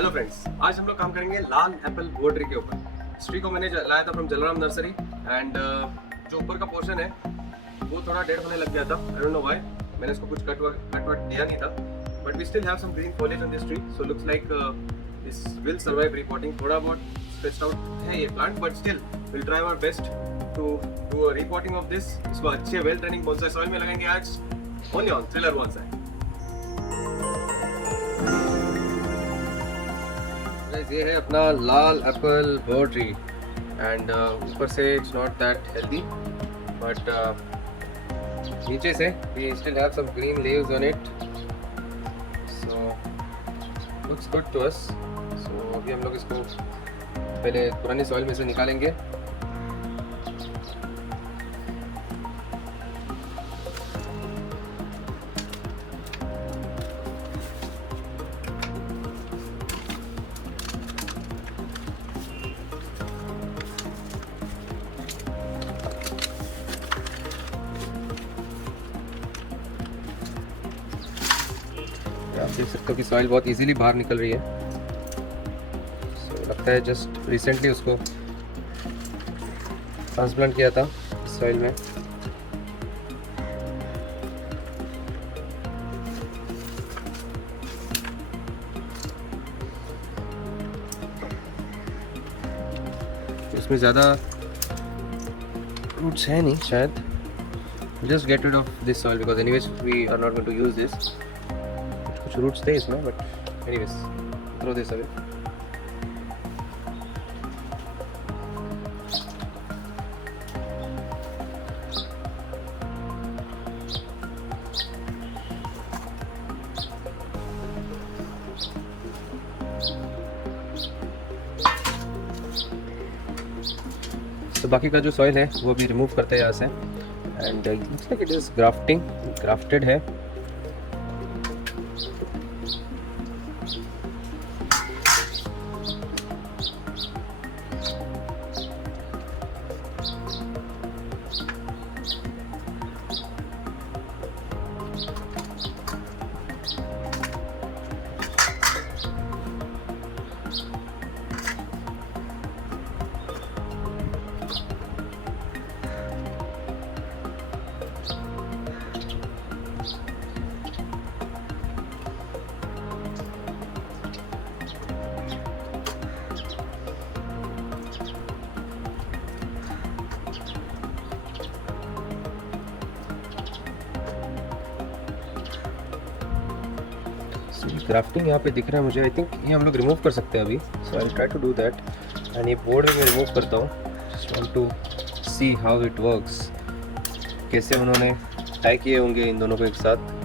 Hello friends, आज हम लोग काम करेंगे लाल एप्पल बोर्ड ट्री के ऊपर। इस ट्री को मैंने लाया था फ्रॉम जलराम नर्सरी एंड जो ऊपर का पोर्शन है वो थोड़ा डेड होने लग गया था। I don't know why. मैंने इसको कुछ कट वट दिया नहीं था, but we still have some green foliage on this tree, so looks like this will survive repotting. थोड़ा बहुत स्ट्रेच्ड आउट है ये plant, but still will try our best to do a repotting of this. इसको अच्छे well training bonsai soil में लगाएंगे आज, only on thriller bonsai. ये है अपना लाल एप्पल बोर्ड ट्री एंड ऊपर से it's not that healthy, but नीचे से we still have some green leaves on it, so looks good to us. So अभी हम लोग इसको पहले पुरानी सॉइल में से निकालेंगे। आप देख सकते हो कि सॉइल बहुत इजीली बाहर निकल रही है। so, लगता है जस्ट रिसेंटली उसको ट्रांसप्लांट किया था सॉइल में। इसमें ज़्यादा रूट्स है नहीं शायद। Just get rid of this soil because anyways we are not going to use this. कुछ रूट्स थे इसमें, but anyways throw this away. तो बाकी का जो सॉइल है वो भी रिमूव करते हैं यहाँ से and looks like it is grafted है। ग्राफ्टिंग यहाँ पे दिख रहा है मुझे। आई थिंक ये हम लोग रिमूव कर सकते हैं अभी, so I try to do that and ये बोर्ड में रिमूव करता हूँ। Just want to see how it works, कैसे उन्होंने टाई किए होंगे इन दोनों को एक साथ।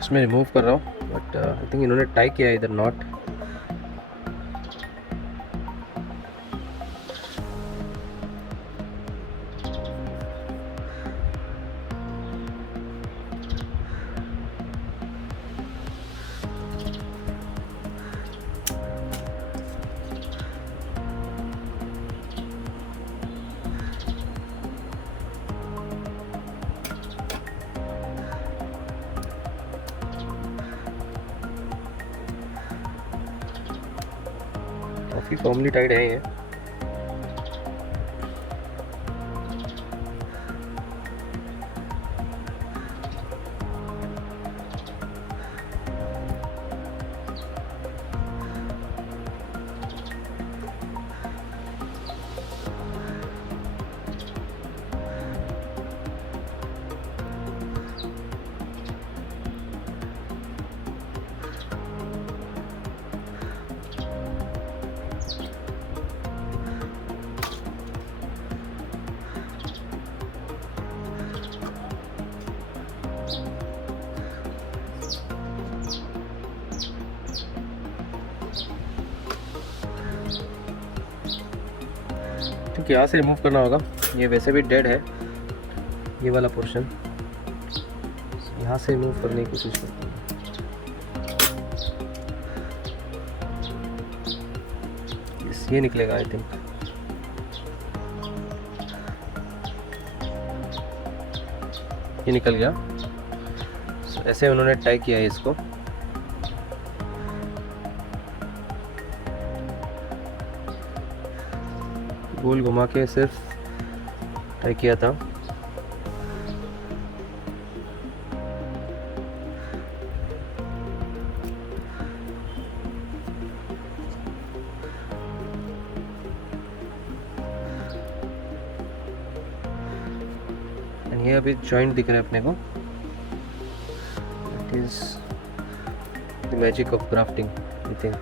इसमें रिमूव कर रहा हूँ, बट आई थिंक इन्होंने टाई किया है इधर नॉट। काफ़ी फॉर्मली टाइड है ये। क्योंकि यहाँ से रिमूव करना होगा, ये वैसे भी डेड है ये वाला पोर्शन, यहाँ से रिमूव करने की कोशिश करता हूँ। ये निकलेगा आई थिंक, ये निकल गया। ऐसे उन्होंने टाई किया है इसको। गोल घुमा के सिर्फ टाई किया था। ये अभी जॉइंट दिख रहा है अपने को। It is the magic of grafting I think.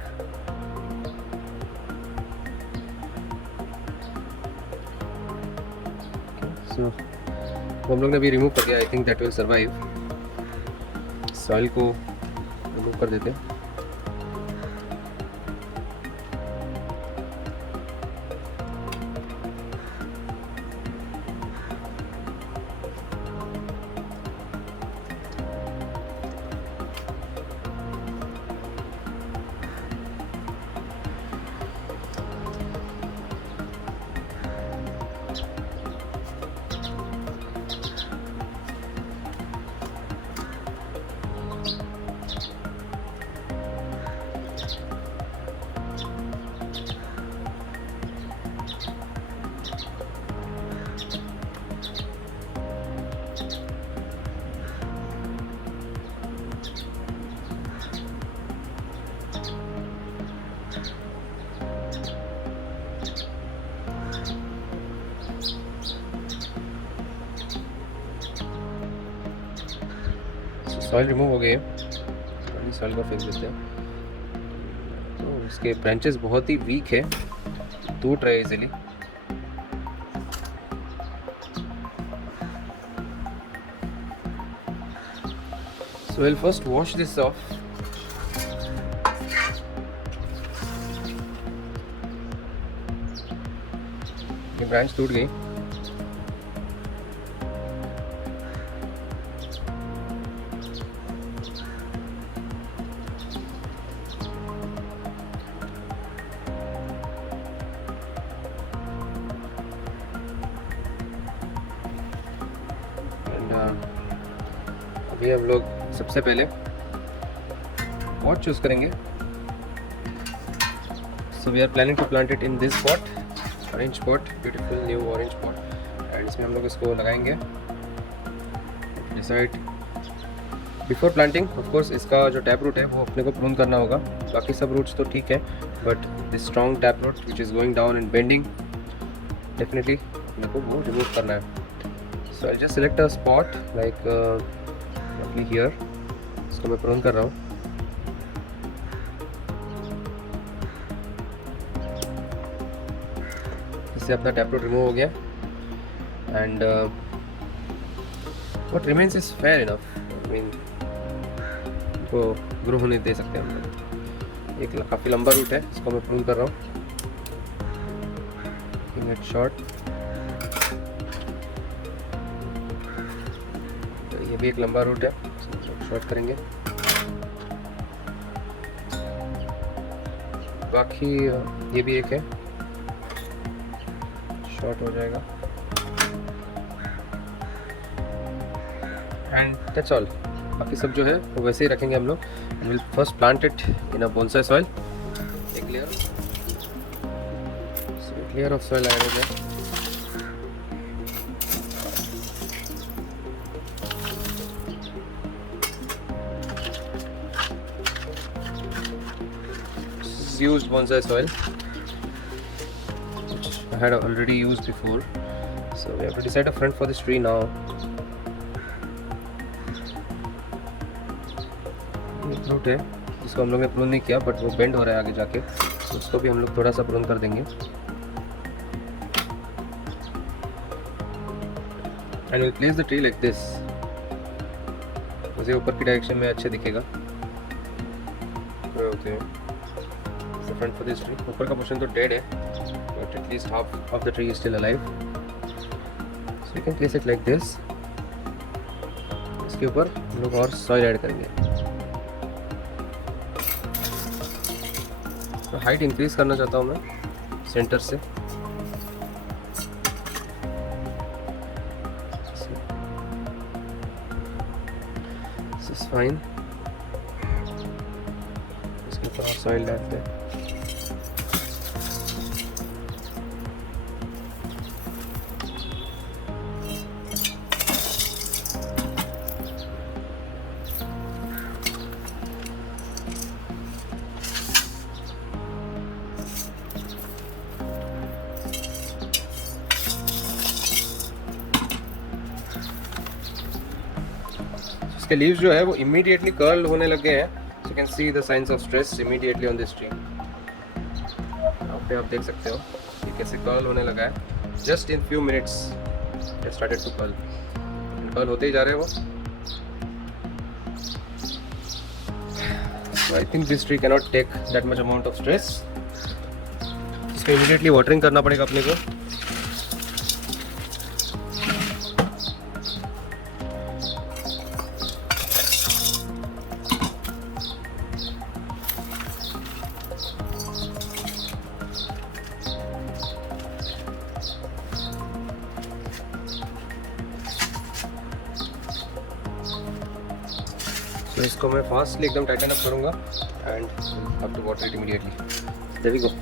So हम लोग ने अभी रिमूव कर दिया। I think that will survive. Soil को रिमूव कर देते हैं। सॉइल रिमूव हो गई है, सॉइल को फेंक देते हैं। तो इसके ब्रांचेस बहुत ही वीक है, टूट रहे easily. So we'll first wash this off. ये ब्रांच टूट गई। अभी हम लोग सबसे पहले पॉट चूज करेंगे। So we are planning to plant it in this pot, orange pot, beautiful new orange pot. And इसमें हम लोग इसको लगाएंगे। Decide before planting of course इसका जो टैप रूट है वो अपने को प्रून करना होगा। बाकी सब रूट्स तो ठीक है, but this strong tap root which is going down and bending, definitely अपने को वो रिमूव करना है। So I just select a spot like here, इसको मैं प्रून कर रहा हूँ। इससे अपना टैप रूट रिमूव हो गया। And what remains is fair enough, I mean को ग्रो होने दे सकते हैं हम लोग। एक काफ़ी लंबा रूट है, इसको मैं प्रून कर रहा हूँ। शॉर्ट, ये भी एक लंबा रूट है, शॉर्ट करेंगे। बाकी ये भी एक है, शॉर्ट हो जाएगा। And that's all. बाकी सब जो है वो वैसे ही रखेंगे हम लोग। Will first plant it in a bonsai soil. एक लेयर ऑफ सॉइल ऐड हो जाए। Used bonsai soil which I had already used before, so we have to decide a front for this tree now. एक रूट है जिसको हम लोग ने प्रून नहीं किया, बट वो बेंड हो रहा है आगे जाके, तो उसको भी हम लोग थोड़ा सा प्रून कर देंगे। And we'll place the tree like this, मुझे ऊपर की डायरेक्शन में अच्छे दिखेगा। Okay, front for this tree. ऊपर का पोर्शन तो डेड है, but at least half of the tree is still alive. So you can place it like this. इसके ऊपर हम लोग और सॉइल ऐड करेंगे. तो हाइट इंक्रीज करना चाहता हूँ मैं सेंटर से. This is fine. इसके ऊपर और सॉइल डालते हैं. इसके लीव्स जो है वो इमीडिएटली कर्ल होने लगे हैं. So you can see the science of stress immediately on this tree. आप देख सकते हो ये कैसे कर्ल होने लगा है. Just in few minutes it started to curl होते ही जा रहे हैं वो. I think this tree can not take that much amount of stress. इसको इमीडिएटली वाटरिंग करना पड़ेगा अपने को. तो इसको मैं फास्टली एकदम टाइटन अप करूँगा and have to water it immediately. There we go.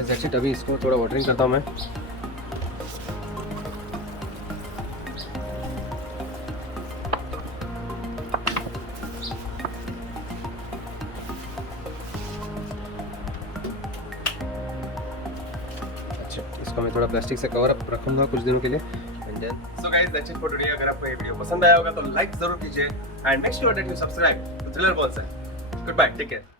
That's it. अभी इसको थोड़ा वाटरिंग करता हूँ मैं. अच्छा इसको मैं थोड़ा प्लास्टिक से कवर अप रखूँगा कुछ दिनों के लिए. So guys that's it for today. अगर आपको ये वीडियो पसंद आया होगा तो लाइक जरूर कीजिए and make sure that you subscribe to Thriller Bonsai. Good bye, take care.